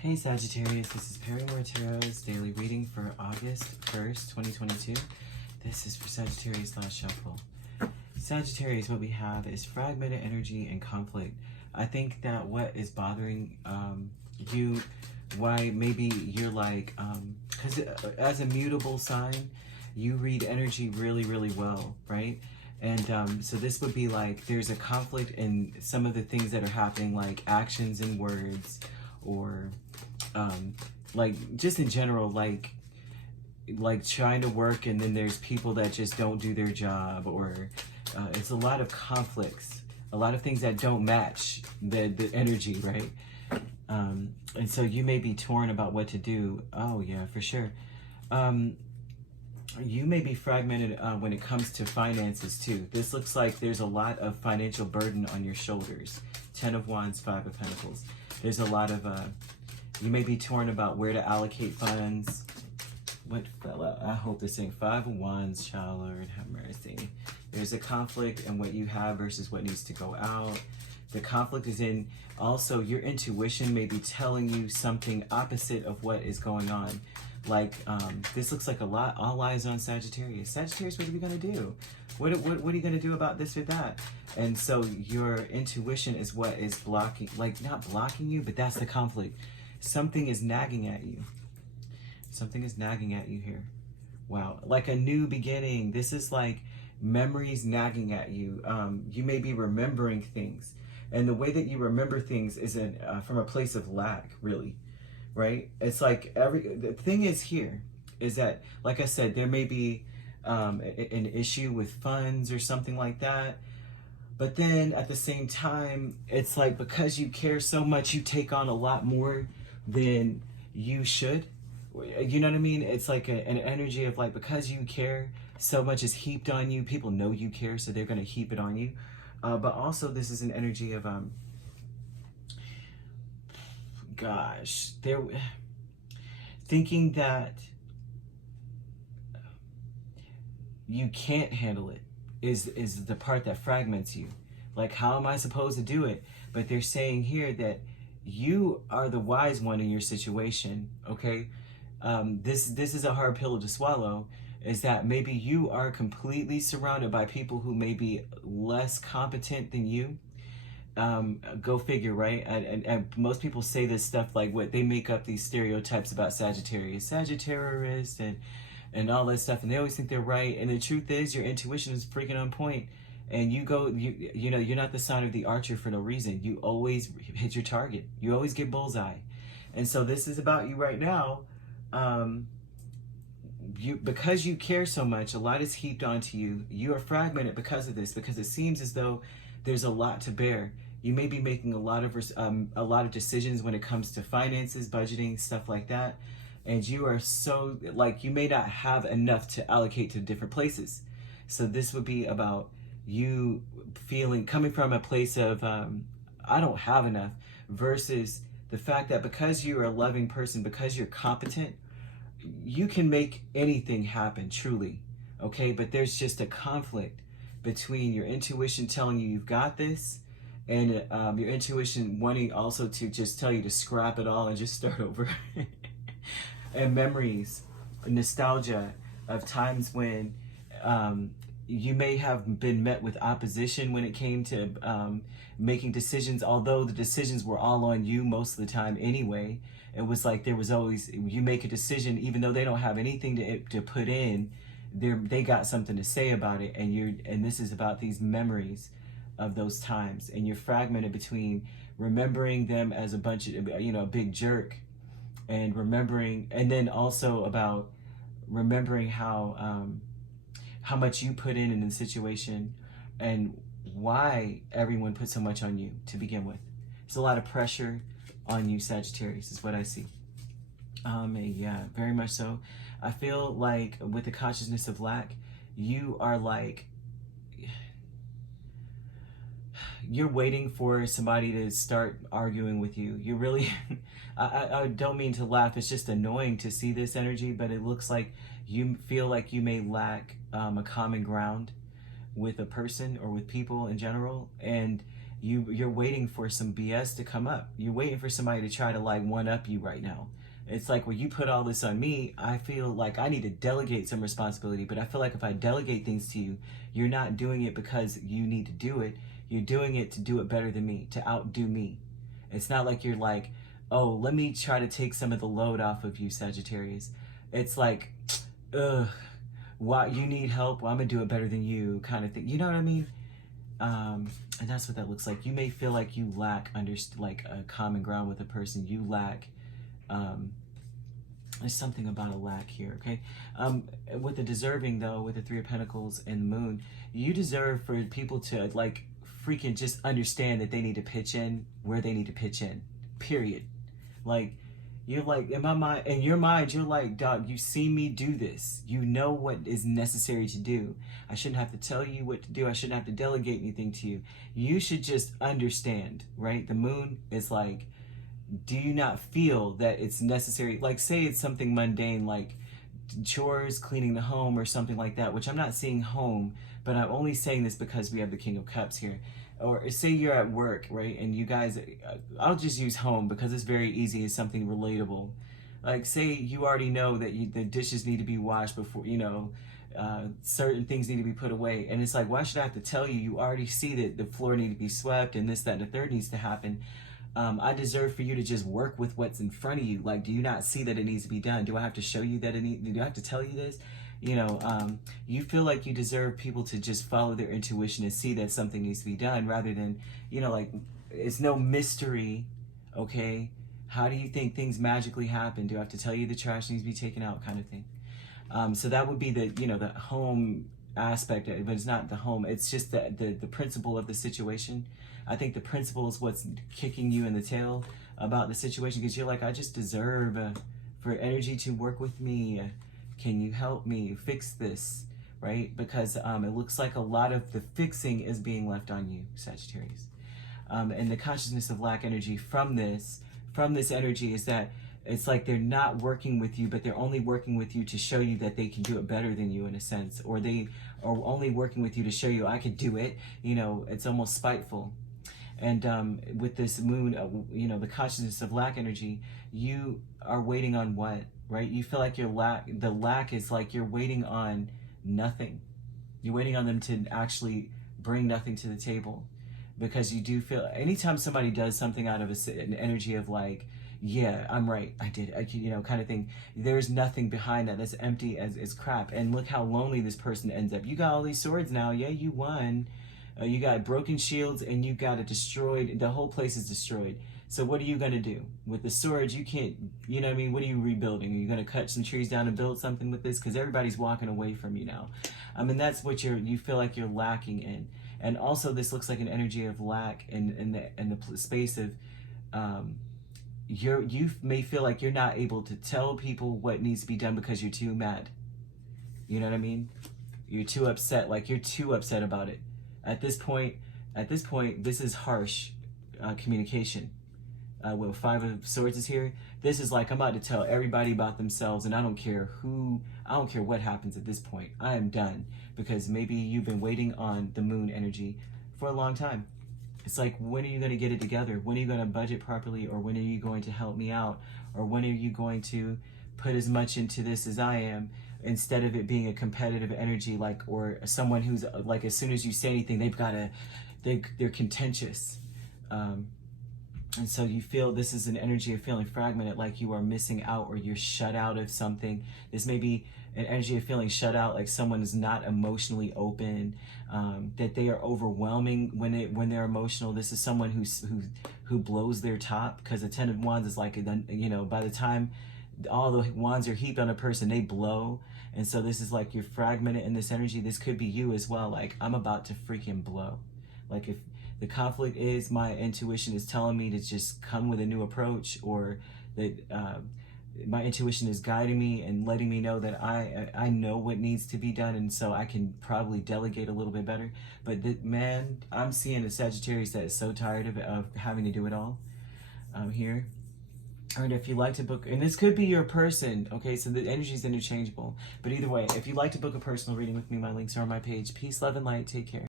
Hey Sagittarius, this is Perrymore Tarot's daily reading for August 1st, 2022. This is for Sagittarius last shuffle. Sagittarius, what we have is fragmented energy and conflict. I think that what is bothering you, why maybe you're like, because as a mutable sign, you read energy really, really well, right? And so this would be like, there's a conflict in some of the things that are happening, like actions and words, or like just in general, like trying to work and then there's people that just don't do their job, or it's a lot of conflicts, a lot of things that don't match the energy, right? And so you may be torn about what to do. Oh yeah, for sure. You may be fragmented when it comes to finances too. This looks like there's a lot of financial burden on your shoulders. 10 of Wands, 5 of Pentacles. There's a lot of, you may be torn about where to allocate funds. What fell out? I hope this saying 5 of Wands, child, Lord, have mercy. There's a conflict in what you have versus what needs to go out. The conflict is in also your intuition may be telling you something opposite of what is going on. Like, this looks like a lot, all eyes on Sagittarius. Sagittarius, what are we going to do? What are you going to do about this or that? And so your intuition is what is blocking, like not blocking you, but that's the conflict. Something is nagging at you. Something is nagging at you here. Wow. Like a new beginning. This is like memories nagging at you. You may be remembering things. And the way that you remember things isn't from a place of lack, really. Right? It's like the thing is here is that, like I said, there may be an issue with funds or something like that. But then at the same time, it's like because you care so much, you take on a lot more than you should. You know what I mean? It's like an energy of like, because you care, so much is heaped on you. People know you care, so they're going to heap it on you. But also this is an energy of, gosh, they're thinking that you can't handle it is the part that fragments you. Like, how am I supposed to do it? But they're saying here that you are the wise one in your situation, okay? This is a hard pill to swallow, is that maybe you are completely surrounded by people who may be less competent than you. Go figure, right? And most people say this stuff like what they make up these stereotypes about Sagittarius, Sagittarius, and all that stuff, and they always think they're right. And the truth is, your intuition is freaking on point. And you know, you're not the sign of the archer for no reason. You always hit your target. You always get bullseye. And so this is about you right now. Because you care so much, a lot is heaped onto you. You are fragmented because of this, because it seems as though there's a lot to bear. You may be making a lot of decisions when it comes to finances, budgeting, stuff like that. And you are so, like, you may not have enough to allocate to different places. So this would be about you coming from a place of, I don't have enough, versus the fact that because you're a loving person, because you're competent, you can make anything happen, truly, okay? But there's just a conflict between your intuition telling you you've got this, and your intuition wanting also to just tell you to scrap it all and just start over. And memories, nostalgia of times when you may have been met with opposition when it came to making decisions, although the decisions were all on you most of the time anyway. It was like there was always, you make a decision, even though they don't have anything to put in, they got something to say about it. And this is about these memories of those times. And you're fragmented between remembering them as a bunch of, a big jerk, and remembering, and then also about remembering how much you put in the situation and why everyone put so much on you to begin with. There's a lot of pressure on you, Sagittarius, is what I see. Yeah, very much so. I feel like with the consciousness of lack, you are like, you're waiting for somebody to start arguing with you. You really, I don't mean to laugh. It's just annoying to see this energy, but it looks like you feel like you may lack a common ground with a person or with people in general. And You're waiting for some BS to come up. You're waiting for somebody to try to like one up you right now. It's like, well, you put all this on me. I feel like I need to delegate some responsibility, but I feel like if I delegate things to you, you're not doing it because you need to do it. You're doing it to do it better than me, to outdo me. It's not like you're like, oh, let me try to take some of the load off of you, Sagittarius. It's like, ugh, why you need help? Well, I'm gonna do it better than you, kind of thing. You know what I mean? And that's what that looks like. You may feel like you lack like a common ground with a person. You lack. There's something about a lack here, okay? With the deserving, though, with the Three of Pentacles and the Moon, you deserve for people to, like, freaking just understand that they need to pitch in where they need to pitch in, period. Like, you're like, in your mind, you're like, dog, you see me do this. You know what is necessary to do. I shouldn't have to tell you what to do. I shouldn't have to delegate anything to you. You should just understand, right? The Moon is like, do you not feel that it's necessary? Like, say it's something mundane, like chores, cleaning the home or something like that, which I'm not seeing home, but I'm only saying this because we have the King of Cups here. Or say you're at work, right? And you guys, I'll just use home because it's very easy. It's something relatable. Like, say you already know that the dishes need to be washed before, you know, certain things need to be put away. And it's like, why should I have to tell you? You already see that the floor needs to be swept and this, that, and the third needs to happen. I deserve for you to just work with what's in front of you. Like, do you not see that it needs to be done? Do I have to show you that do I have to tell you this? You know, you feel like you deserve people to just follow their intuition and see that something needs to be done rather than, you know, like, it's no mystery, okay? How do you think things magically happen? Do I have to tell you the trash needs to be taken out, kind of thing? So that would be the, you know, the home aspect, but it's not the home. It's just the principle of the situation. I think the principle is what's kicking you in the tail about the situation, because you're like, I just deserve for energy to work with me. Can you help me fix this, right? Because it looks like a lot of the fixing is being left on you, Sagittarius. And the consciousness of lack energy from this energy is that it's like they're not working with you, but they're only working with you to show you that they can do it better than you in a sense, or they are only working with you to show you I could do it. You know, it's almost spiteful. And with this Moon, you know, the consciousness of lack energy, you are waiting on what, right? You feel like the lack is like you're waiting on nothing. You're waiting on them to actually bring nothing to the table, because you do feel anytime somebody does something out of an energy of like, yeah, I'm right, I did it, you know, kind of thing. There's nothing behind that. That's empty as crap. And look how lonely this person ends up. You got all these swords now. Yeah, you won. You got broken shields and you got it destroyed. The whole place is destroyed. So what are you going to do? With the swords, you can't, you know what I mean? What are you rebuilding? Are you going to cut some trees down and build something with this? Because everybody's walking away from you now. I mean, that's what you feel like you're lacking in. And also this looks like an energy of lack in the space of, you may feel like you're not able to tell people what needs to be done because you're too mad. You know what I mean? You're too upset. Like, you're too upset about it. At this point, this is harsh communication. Well, Five of Swords is here. This is like, I'm about to tell everybody about themselves, and I don't care what happens at this point. I am done, because maybe you've been waiting on the Moon energy for a long time. It's like, when are you going to get it together? When are you going to budget properly? Or when are you going to help me out? Or when are you going to put as much into this as I am? Instead of it being a competitive energy, like, or someone who's like, as soon as you say anything, they're contentious. And so you feel this is an energy of feeling fragmented, like you are missing out or you're shut out of something. This may be an energy of feeling shut out, like someone is not emotionally open, that they are overwhelming when they're emotional. This is someone who blows their top, because the Ten of Wands is like, you know, by the time all the wands are heaped on a person, they blow. And so this is like, you're fragmented in this energy. This could be you as well. Like, I'm about to freaking blow. Like, if the conflict is my intuition is telling me to just come with a new approach, or that my intuition is guiding me and letting me know that I know what needs to be done, and so I can probably delegate a little bit better. But man, I'm seeing a Sagittarius that is so tired of having to do it all here. And if you like to book, and this could be your person, okay, so the energy is interchangeable. But either way, if you'd like to book a personal reading with me, my links are on my page. Peace, love, and light. Take care.